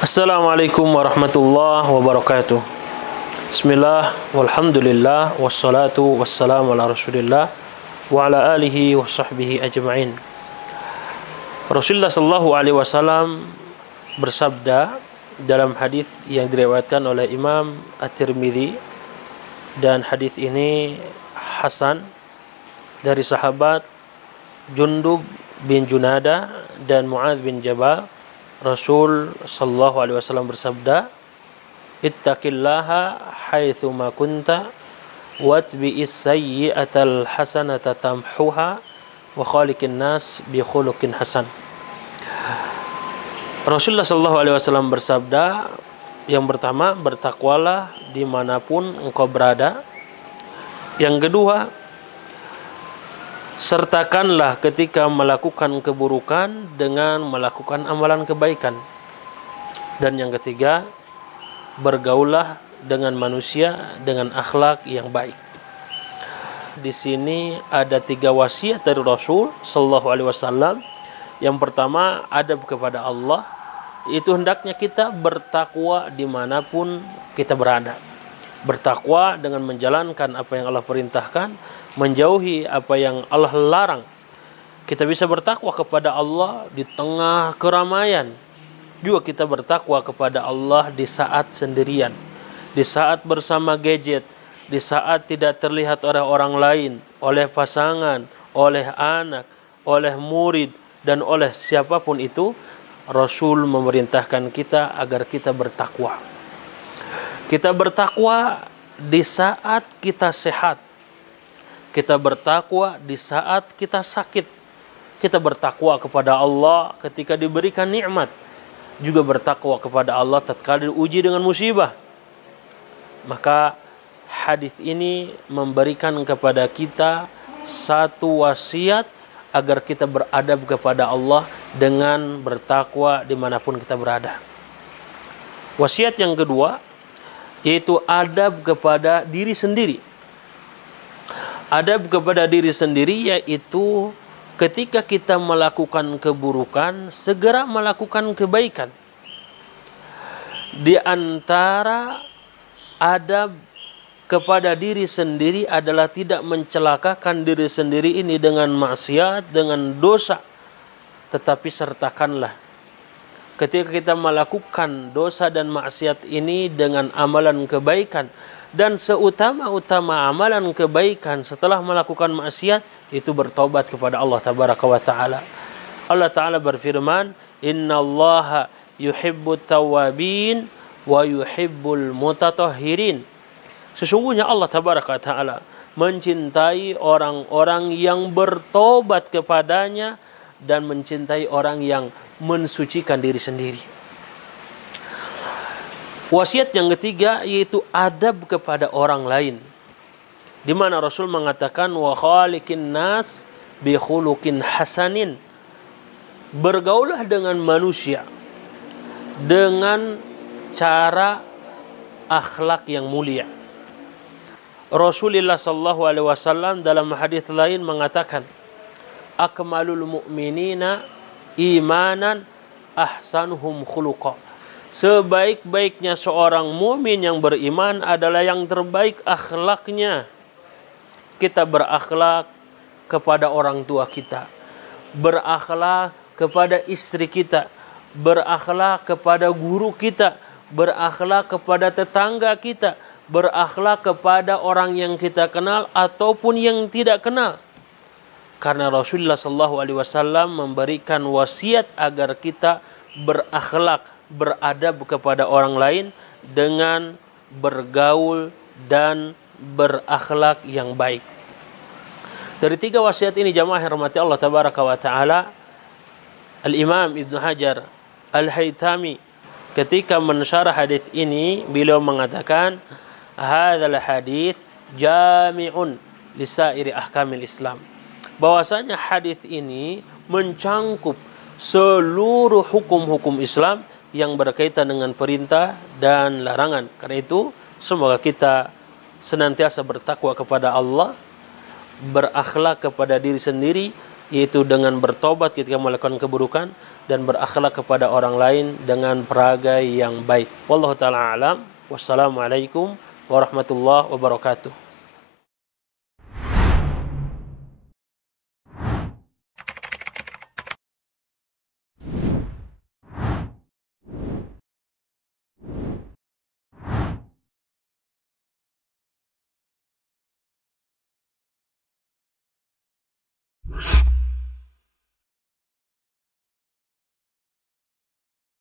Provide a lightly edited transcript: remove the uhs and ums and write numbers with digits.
Assalamualaikum warahmatullahi wabarakatuh. Bismillah, walhamdulillah, wassalatu wassalamu ala rasulillah wa ala alihi wa sahbihi ajma'in. Rasulullah sallallahu alaihi wasallam bersabda dalam hadis yang diriwayatkan oleh Imam At-Tirmidzi, dan hadis ini hasan, dari sahabat Jundub bin Junada dan Muadz bin Jabal. Rasul sallallahu alaihi wasallam bersabda, ittaqillaha haitsu ma kunta watbi'is sayyi'atal hasanata tamhuha wa khaliqin nas bi khuluqin hasan. Rasulullah sallallahu alaihi wasallam bersabda, yang pertama, bertakwalah dimanapun engkau berada. Yang kedua, sertakanlah ketika melakukan keburukan dengan melakukan amalan kebaikan. Dan yang ketiga, bergaullah dengan manusia dengan akhlak yang baik. Di sini ada 3 wasiat dari Rasul sallallahu alaihi wasallam. Yang pertama, adab kepada Allah. Itu hendaknya kita bertakwa dimanapun kita berada. Bertakwa dengan menjalankan apa yang Allah perintahkan, menjauhi apa yang Allah larang. Kita bisa bertakwa kepada Allah di tengah keramaian. Juga kita bertakwa kepada Allah di saat sendirian, di saat bersama gadget, di saat tidak terlihat oleh orang lain, oleh pasangan, oleh anak, oleh murid, dan oleh siapapun itu. Rasul memerintahkan kita agar kita bertakwa. Kita bertakwa di saat kita sehat. Kita bertakwa di saat kita sakit. Kita bertakwa kepada Allah ketika diberikan nikmat. Juga bertakwa kepada Allah tatkala diuji dengan musibah. Maka hadis ini memberikan kepada kita satu wasiat agar kita beradab kepada Allah dengan bertakwa dimanapun kita berada. Wasiat yang kedua yaitu adab kepada diri sendiri. Adab kepada diri sendiri yaitu ketika kita melakukan keburukan, segera melakukan kebaikan. Di antara adab kepada diri sendiri adalah tidak mencelakakan diri sendiri ini dengan maksiat, dengan dosa. Tetapi sertakanlah ketika kita melakukan dosa dan maksiat ini dengan amalan kebaikan. Dan seutama-utama amalan kebaikan setelah melakukan maksiat itu bertobat kepada Allah tabaraka wa taala. Allah taala berfirman, innallaha yuhibbut tawwabin wa yuhibbul mutatahhirin. Sesungguhnya Allah tabaraka wa taala mencintai orang-orang yang bertobat kepadanya dan mencintai orang yang mensucikan diri sendiri. Wasiat yang ketiga yaitu adab kepada orang lain. Di mana Rasul mengatakan wa khaliqin nas bi khuluqin hasanin. Bergaulah dengan manusia dengan cara akhlak yang mulia. Rasulullah sallallahu alaihi wasallam dalam hadis lain mengatakan, akmalul mu'minina imanan ahsanuhum khuluqa. Sebaik-baiknya seorang mukmin yang beriman adalah yang terbaik akhlaknya. Kita berakhlak kepada orang tua kita, berakhlak kepada istri kita, berakhlak kepada guru kita, berakhlak kepada tetangga kita, berakhlak kepada orang yang kita kenal ataupun yang tidak kenal. Karena Rasulullah SAW memberikan wasiat agar kita berakhlak, beradab kepada orang lain dengan bergaul dan berakhlak yang baik. Dari 3 wasiat ini jamaah yang rahmati Allah tabaraka wa taala, Al-Imam Ibnu Hajar Al-Haytami ketika mensyarah hadis ini, beliau mengatakan, hadzal hadits jami'un lisairi ahkamil Islam. Bahwasanya hadis ini mencangkup seluruh hukum-hukum Islam yang berkaitan dengan perintah dan larangan. Karena itu, semoga kita senantiasa bertakwa kepada Allah, berakhlak kepada diri sendiri, yaitu dengan bertobat ketika melakukan keburukan dan berakhlak kepada orang lain dengan peragai yang baik. Wallahu taala alam. Wassalamualaikum warahmatullahi wabarakatuh.